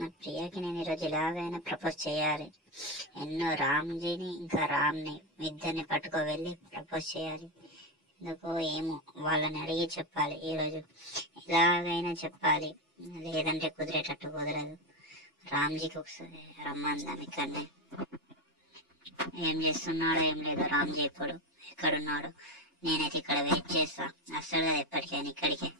నా ప్రియాకి నేను ఈరోజు ఎలాగైనా ప్రపోజ్ చేయాలి. ఎన్నో రామ్జీని ఇంకా రామ్ని ఇద్దరిని పట్టుకో వెళ్ళి ప్రపోజ్ చేయాలి. ఎందుకో ఏమో వాళ్ళని అడిగి చెప్పాలి. ఈరోజు ఎలాగైనా చెప్పాలి, లేదంటే కుదిరేటట్టు కుదరదు. రామ్జీకి ఒకసారి రమ్మందాం. ఇక్కడనే ఏం చేస్తున్నాడో ఏం లేదో రామ్జీ ఇప్పుడు ఎక్కడున్నాడు. నేనైతే ఇక్కడ వెయిట్ చేస్తా. అసలు కదా ఎప్పటికైనా ఇక్కడికే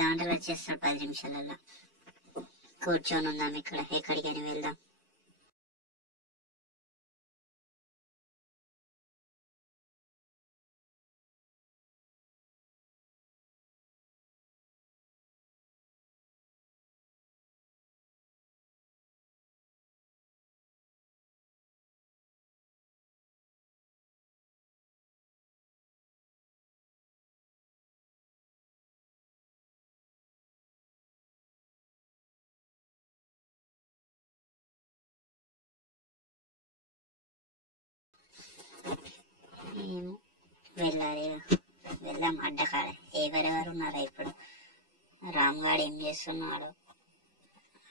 దాంట్లో వచ్చేస్తాను. 10 నిమిషాలలో కూర్చొని ఉందాం ఇక్కడ, ఎక్కడికైనా వెళ్దాం. ఏమో వెళ్ళాలి, వెళ్దాం. అడ్డకాడ ఎవరెవరు ఉన్నారా ఇప్పుడు? రామ్ గాడు ఏం చేస్తున్నాడు?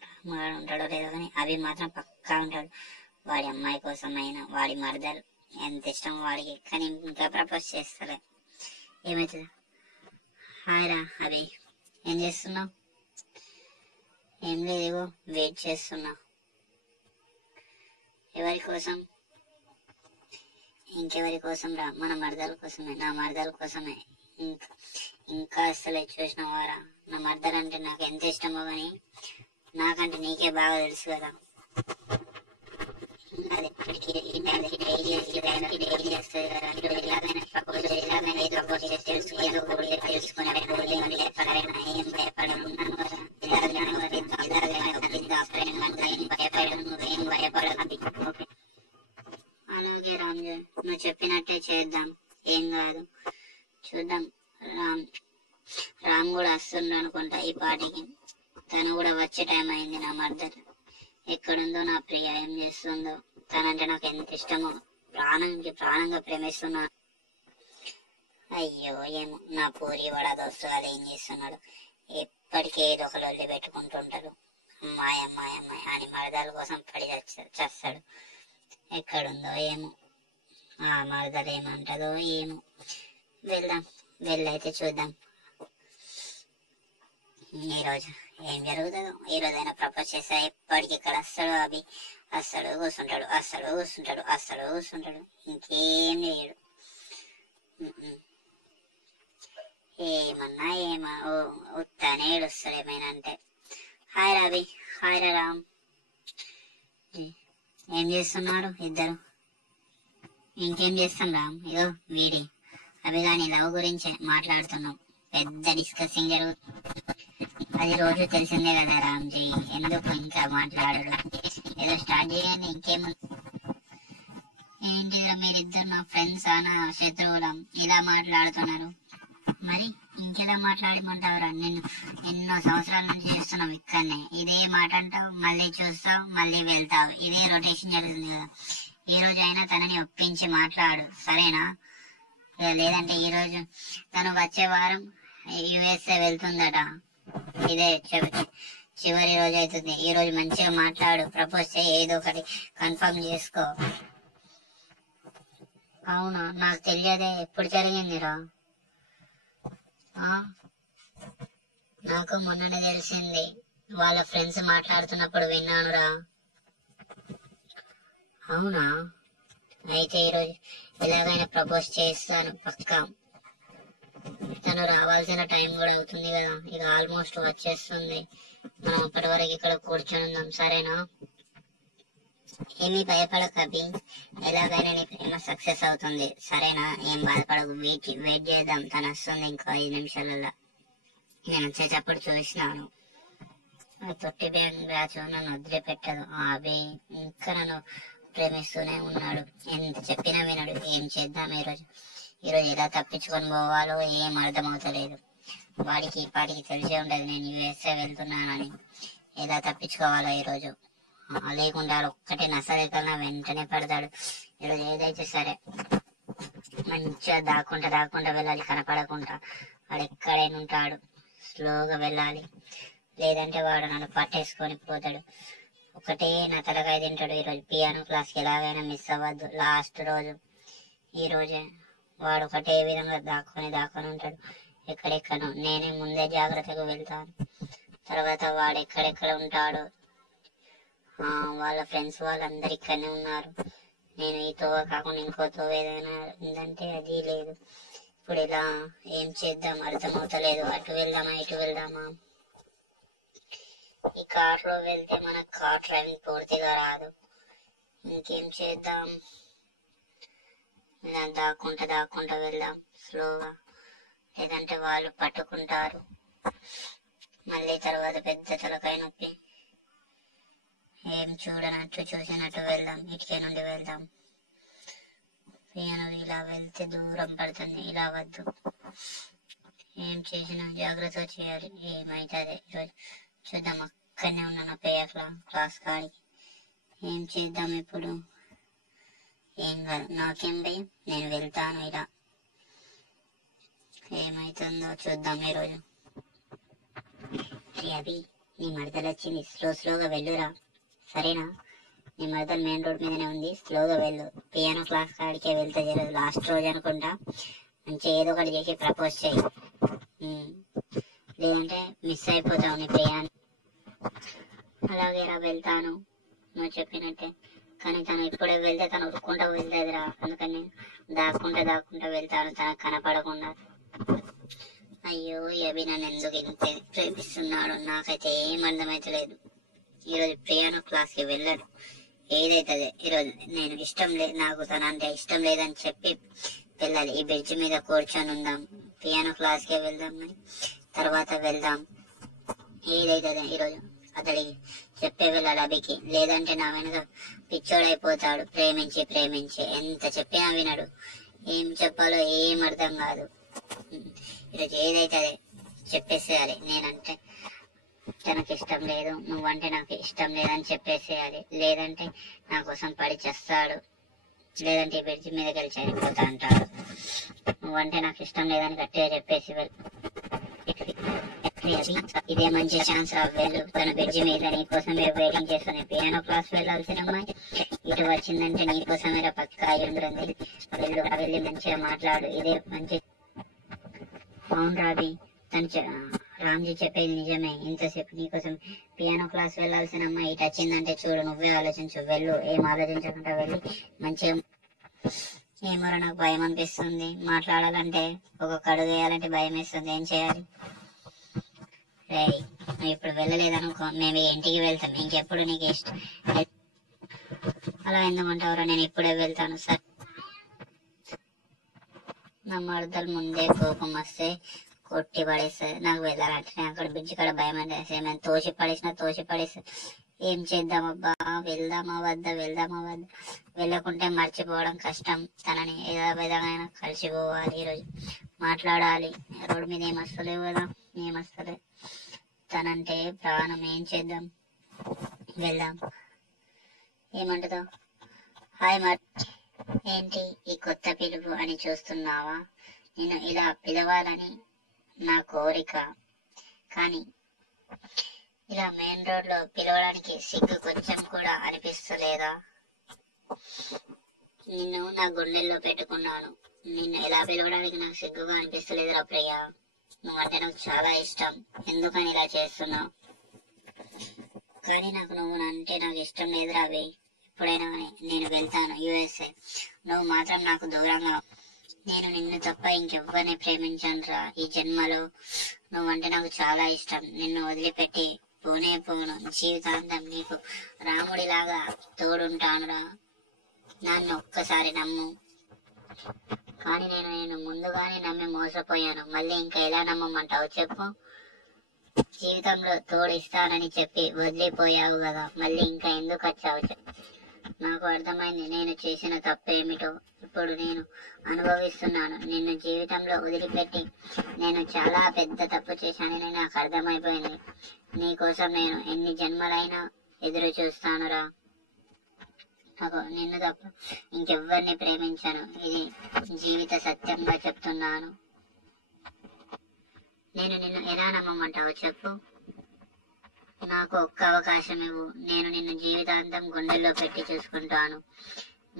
రామ్ గాడు ఉంటాడో లేదో కానీ అవి మాత్రం పక్కా ఉంటాడు. వాడి అమ్మాయి కోసమైనా, వాడి మరదలు ఎంత ఇష్టం వాడికి, కానీ ఇంకా ప్రపోజ్ చేస్తలే. ఏమవుతుంది? హాయ్ రా అవి, ఏం చేస్తున్నావు? ఏం లేదు, వెయిట్ చేస్తున్నా. ఎవరి కోసం? ఇంకెవరి కోసం రా? మన మరదల కోసమే, నా మరదల కోసమే. ఇంకా అసలే చూసినవారా? నా మరదలు అంటే నాకు ఎంత ఇష్టమో కానీ నాకంటే నీకే బాగా తెలుసు కదా. అది అలాగే రామ్జీ, నువ్వు చెప్పినట్టే చేద్దాం, ఏం కాదు. చూద్దాం. రామ్ కూడా వస్తుండ అనుకుంటా ఈ పాటికి. తను కూడా వచ్చే టైం అయింది. నా మర్దలు ఎక్కడుందో, నా ప్రియ ఏం చేస్తుందో, తనంటే నాకు ఎంత ఇష్టమో, ప్రాణంగా ప్రేమిస్తున్నాను. అయ్యో ఏమో, నా పూరి వాడ దోస్తు వాళ్ళు ఏం చేస్తున్నాడు? ఎప్పటికీ ఏదో ఒక లొల్లి పెట్టుకుంటుంటారు. అమ్మాయి అమ్మాయి అమ్మాయి అని మరదల కోసం పడి చేస్తాడు. ఎక్కడుందో ఏమో, ఆ మరదలు ఏమంటదో ఏమో. వెళ్దాం, వెళ్ళైతే చూద్దాం ఈరోజు ఏం జరుగుతుందో. ఈ రోజైనా ప్రపోజ్ చేస్తా. ఎప్పటికి ఇక్కడ అస్సలు అవి అస్సలు కూర్చుంటాడు. ఇంకేం చేయడు. ఏమన్నా ఉత్తానే ఏడుస్తాడు ఏమైనా అంటే. Hi Ravi, hi Ram. ఏం చేస్తున్నారు ఇద్దరు? ఇంకేం చేస్తాం రామ్, ఇగో వీడి అవి కానీ లవ్ గురించే మాట్లాడుతున్నాం. పెద్ద డిస్కసింగ్ జరుగుతుంది. అది రోజు తెలిసిందే కదా రామ్జీ, ఎందుకు ఇంకా మాట్లాడడు? ఏదో స్టార్ట్ చేయండి, ఇంకేముంది. ఏంటిగా మీరిద్దరు నా ఫ్రెండ్స్ అనా శత్రువులం ఇలా మాట్లాడుతున్నారు? మరి ఇంకెలా మాట్లాడమంటావురా? నేను ఎన్నో సంవత్సరాల నుంచి చేస్తున్నావు ఇక్కడనే, ఇదే మాట అంటావు, మళ్ళీ చూస్తావు, మళ్ళీ వెళ్తావు. ఇదే రొటేషన్ జరుగుతుంది కదా. ఈ రోజు అయినా తనని ఒప్పించి మాట్లాడు, సరేనా? లేదంటే ఈ రోజు తను వచ్చే వారం యుఎస్ఏ వెళ్తుందట. ఇదే చివరి రోజు అవుతుంది. ఈ రోజు మంచిగా మాట్లాడు, ప్రపోజ్ చేయి, ఏదో ఒకటి కన్ఫర్మ్ చేసుకో. అవునా? నాకు తెలియదే, ఎప్పుడు జరిగిందిరా? నాకు మొన్ననే తెలిసింది. వాళ్ళ ఫ్రెండ్స్ మాట్లాడుతున్నప్పుడు విన్నానురా. అవునా? అయితే ఈరోజు ఎలాగైనా ప్రపోజ్ చేస్తాను పక్కా. తను రావాల్సిన టైం కూడా అవుతుంది కదా, ఇక ఆల్మోస్ట్ వచ్చేస్తుంది. మనం అప్పటి వరకు ఇక్కడ కూర్చొని ఉందాం, సరేనా? ఏమీ భయపడక అభి, ఎలాగైనా నీ ప్రేమ సక్సెస్ అవుతుంది, సరేనా? ఏం బాధపడకు, వెయిట్ చేద్దాం. తను వస్తుంది ఇంకో 5 నిమిషాలలో. నేను వచ్చేటప్పుడు చూసినాను. ఆ తొట్టి బ్యాచ్ నన్ను వదిలిపెట్టదు. ఆ అభి ఇంకా నన్ను ప్రేమిస్తూనే ఉన్నాడు. ఎంత చెప్పినా వినడు. ఏం చేద్దాం ఈరోజు ఎలా తప్పించుకొని పోవాలో ఏం అర్థమవుతలేదు. వాడికి ఇప్పటికి తెలిసే ఉండదు నేను యుఎస్ఏ వెళ్తున్నానని. ఎలా తప్పించుకోవాలో ఈరోజు. లేకుండా ఒక్కటే నసలేకన్నా వెంటనే పడతాడు. ఈరోజు ఏదైతే సరే మంచిగా దాక్కుంటా వెళ్ళాలి, కనపడకుండా. వాడు ఎక్కడైనా ఉంటాడు, స్లోగా వెళ్ళాలి. లేదంటే వాడు నన్ను పట్టేసుకొని పోతాడు. ఒకటే నా తలకాయ తింటాడు. ఈరోజు పియానో క్లాస్కి ఎలాగైనా మిస్ అవ్వద్దు. లాస్ట్ రోజు ఈ రోజే. వాడు ఒకటే విధంగా దాక్కొని ఉంటాడు ఎక్కడెక్కడో. నేనే ముందే జాగ్రత్తగా వెళ్తాను. తర్వాత వాడు ఎక్కడెక్కడ ఉంటాడు, వాళ్ళ ఫ్రెండ్స్ వాళ్ళందరు ఇక్కడనే ఉన్నారు. నేను ఈ తోవ కాకుండా ఇంకో తోవ ఏదైనా ఉందంటే అది లేదు. ఇప్పుడు ఇలా ఏం చేద్దాం అర్థమవుతలేదు. అటు వెళ్దామా ఇటు వెళ్దామా? ఈ కార్లో వెళ్తే మనకు కార్ డ్రైవింగ్ పూర్తిగా రాదు. ఇంకేం చేద్దాం? ఇలా దాక్కుంటా వెళ్దాం స్లోగా, లేదంటే వాళ్ళు పట్టుకుంటారు. మళ్ళీ తర్వాత పెద్ద తలకాయ నొప్పి. ఏం చూడనట్టు చూసినట్టు వెళ్దాం. ఇటుకే నుండి వెళ్దాం. పియానో ఇలా వెళ్తే దూరం పడుతుంది. ఇలా వద్దు. ఏం చేసినా జాగ్రత్త చేయాలి. ఏమైతుంది ఈరోజు చూద్దాం. అక్కడనే ఉన్నాను క్లాస్ కాడికి. ఏం చేద్దాం ఇప్పుడు? ఏం కాదు, నాకేం భయం. నేను వెళ్తాను ఇలా. ఏమైతుందో చూద్దాం ఈరోజు. అభి, నీ మరదలు వచ్చింది. స్లోగా వెళ్ళురా, సరేనా? నీ మరదలు మెయిన్ రోడ్ మీదనే ఉంది. స్లోగా వెళ్ళు. పియానో క్లాస్ కాడికే వెళ్తే జరగదు. లాస్ట్ రోజు అనుకుంటా. మంచిగా ఏదో ఒకటి చేసి ప్రపోజ్ చేయి. లేదంటే మిస్ అయిపోతావు నీ పియానో. అలాగేరా, వెళ్తాను నువ్వు చెప్పినట్టే. కానీ తను ఇప్పుడే వెళ్తే తను ఉరుక్కుంటా వెళ్తాదిరా. అందుకని దాక్కుంటా వెళ్తాను తనకు కనపడకుండా. అయ్యో, అభి నన్ను ఎందుకు ఇంత ప్రేమిస్తున్నాడు? నాకైతే ఏం అర్థమైతలేదు. ఈరోజు పియానో క్లాస్కి వెళ్ళడు. ఏదైతుంది ఈరోజు. నేను ఇష్టం లేదు, నాకు తనంటే ఇష్టం లేదని చెప్పి వెళ్ళాలి. ఈ బ్రిడ్జ్ మీద కూర్చొని ఉందాం. పియానో క్లాస్కే వెళ్దాం, అని తర్వాత వెళ్దాం. ఏదైతుంది ఈరోజు అతడికి చెప్పే వెళ్ళాలి అభికి. లేదంటే నా వెనక పిచ్చోడైపోతాడు. ప్రేమించి ఎంత చెప్పినా వినడు. ఏం చెప్పాలో ఏం అర్థం కాదు. ఈరోజు ఏదైతుంది చెప్పేసేయాలి. నేనంటే తనకి ఇష్టం లేదు, నువ్వంటే నాకు ఇష్టం లేదని చెప్పేసేయాలి. లేదంటే నా కోసం పడి చేస్తాడు. లేదంటే బ్రిడ్జి మీదకి వెళ్ళి చనిపోతా అంటాడు. నువ్వంటే నాకు ఇష్టం లేదని గట్టిగా చెప్పేసి ఇదే మంచి ఛాన్స్ వెళ్ళు. తన బ్రిడ్జి మీద నీకోసమే వెయిటింగ్ చేస్తుంది. పియానో క్లాస్ వెళ్ళాల్సిన అమ్మాయి ఇటు వచ్చిందంటే నీకోసమే పక్కా అయి ఉంటుంది. వెళ్ళి మంచిగా మాట్లాడు. ఇదే మంచి. అవును రాబి, రామ్జీ చెప్పేది నిజమే. ఇంతసేపు నీకోసం పియానో క్లాస్ వెళ్ళాల్సిన అమ్మాయి ఇటు వచ్చిందంటే చూడు, నువ్వే ఆలోచించు. వెళ్ళు, ఏం ఆలోచించకుండా వెళ్ళి మంచిగా. ఏమో నాకు భయం అనిపిస్తుంది. మాట్లాడాలంటే ఒక అడుగు వేయాలంటే భయం వేస్తుంది. ఏం చేయాలి? నువ్వు ఇప్పుడు వెళ్ళలేదనుకో, మేము ఇంటికి వెళ్తాం. ఇంకెప్పుడు నీకు ఇష్టం అలా ఎందుకుంటావురా? నేను ఇప్పుడే వెళ్తాను సార్. నా మరదలు ముందే కోపం వస్తే కొట్టి పడేస్తుంది. నాకు వెళ్ళాలంటే అక్కడ బ్రిడ్జ్ కాడ భయం అంటే ఏమైనా తోసి పడేస్తుంది. ఏం చేద్దామబ్బా? వెళ్దామా వద్దా? వెళ్ళకుంటే మర్చిపోవడం కష్టం. తనని ఏదో విధంగా కలిసిపోవాలి. ఈరోజు మాట్లాడాలి. రోడ్డు మీద ఏమొస్తలేవు కదా, ఏమొస్తలే. తనంటే ప్రాణం. ఏం చేద్దాం? వెళ్దాం. ఏమంటుందో? హాయ్ ఏంటి ఈ కొత్త పిలుపు అని చూస్తున్నావా? నేను ఇలా పిలవాలని నా కోరిక, కానీ ఇలా మెయిన్ రోడ్ లో పిలవడానికి సిగ్గు కొంచెం కూడా అనిపిస్తలేదా? నిన్ను నా గుండెల్లో పెట్టుకున్నాను. నిన్ను ఇలా పిలవడానికి నాకు సిగ్గుగా అనిపిస్తలేదురా ప్రియ. నువ్వంటే నాకు చాలా ఇష్టం. ఎందుకని ఇలా చేస్తున్నావు? కానీ నువ్వు అంటే నాకు ఇష్టం లేదురా అవి. ఎప్పుడైనా నేను వెళ్తాను USA. నువ్వు మాత్రం నాకు దూరంగా. నేను నిన్ను తప్ప ఇంకెవ్వరిని ప్రేమించనురా ఈ జన్మలో. నువ్వంటే నాకు చాలా ఇష్టం. నిన్ను వదిలిపెట్టి పోను. జీవితాంతం నీకు రాముడిలాగా తోడుంటానురా. నన్ను ఒక్కసారి నమ్ము. కానీ నేను ముందుగానే నమ్మి మోసపోయాను. మళ్ళీ ఇంకా ఎలా నమ్మమంటావు చెప్పు? జీవితంలో తోడు ఇస్తానని చెప్పి వదిలిపోయావు కదా, మళ్ళీ ఇంకా ఎందుకు వచ్చావు? నాకు అర్థమైంది నేను చేసిన తప్పేమిటో. ఇప్పుడు నేను అనుభవిస్తున్నాను. నిన్ను జీవితంలో వదిలిపెట్టి నేను చాలా పెద్ద తప్పు చేశానని నాకు అర్థమైపోయింది. నీకోసం నేను ఎన్ని జన్మలైనా ఎదురు చూస్తానురా. నిన్ను తప్ప ఇంకెవ్వరిని ప్రేమించను. ఇది జీవిత సత్యంగా చెప్తున్నాను. నేను నిన్ను ఎలా నమ్మమంటావు చెప్పు? నాకు ఒక్క అవకాశం ఇవ్వు, నేను నిన్ను జీవితాంతం గుండెల్లో పెట్టి చూసుకుంటాను.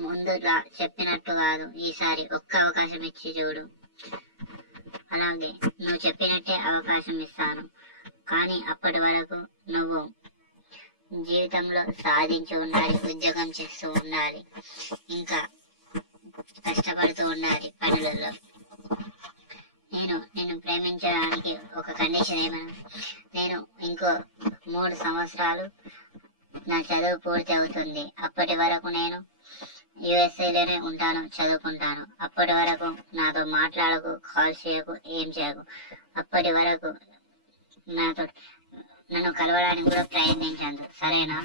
ముందుగా చెప్పినట్టు కాదు, ఈసారి ఒక్క అవకాశం ఇచ్చి చూడు. అలాగే నువ్వు చెప్పినట్టే అవకాశం ఇస్తాను, కానీ అప్పటి వరకు నువ్వు జీవితంలో సాధించి ఉండాలి, ఉద్యోగం చేస్తూ ఉండాలి, ఇంకా కష్టపడుతూ ఉండాలి పనులలో. నేను నిన్ను ప్రేమించడానికి ఒక కండిషన్ ఏమన్నా, నేను ఇంకో 3 సంవత్సరాలు నా చదువు పూర్తి అవుతుంది. అప్పటి వరకు నేను యుఎస్ఏలోనే ఉంటాను, చదువుకుంటాను. అప్పటి వరకు నాతో మాట్లాడకు, కాల్ చేయకు, ఏం చేయకు. అప్పటి వరకు నన్ను కలవడానికి కూడా ప్రయత్నించండి, సరేనా?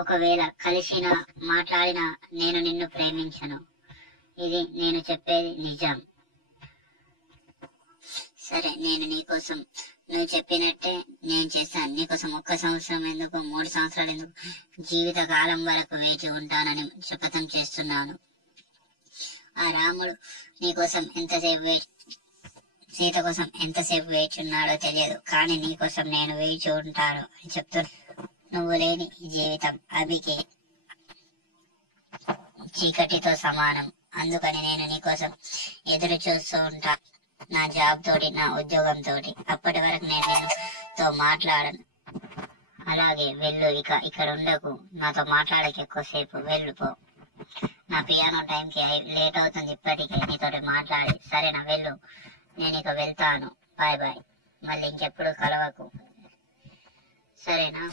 ఒకవేళ కలిసినా మాట్లాడినా నేను నిన్ను ప్రేమించను. ఇది నేను చెప్పేది నిజం. సరే, నేను నీకోసం నువ్వు చెప్పినట్టే నేను చేస్తాను. నీకోసం 1 సంవత్సరం ఎందుకు, 3 సంవత్సరాలు ఎందుకు, జీవిత కాలం వరకు వేచి ఉంటానని శపథం చేస్తున్నాను. ఆ రాముడు నీకోసం సీత కోసం ఎంతసేపు వేచున్నాడో తెలియదు, కానీ నీకోసం నేను వేచి ఉంటాను అని చెప్తున్నా. నువ్వు లేని జీవితం అభికి చీకటితో సమానం. అందుకని నేను నీకోసం ఎదురు చూస్తూ ఉంటా, నా జాబ్ తోటి, నా ఉద్యోగం తోటి. అప్పటి వరకు నేను నీతో మాట్లాడను. అలాగే వెళ్ళు, ఇక్కడ ఉండకు, నాతో మాట్లాడక ఎక్కువసేపు, వెళ్ళిపో. నా పియానో టైంకి లేట్ అవుతుంది, ఇప్పటికే నీతో మాట్లాడి. సరేనా, వెళ్ళు, నేను ఇక వెళ్తాను, బాయ్ బాయ్. మళ్ళీ ఇంకెప్పుడు కలవకు, సరేనా?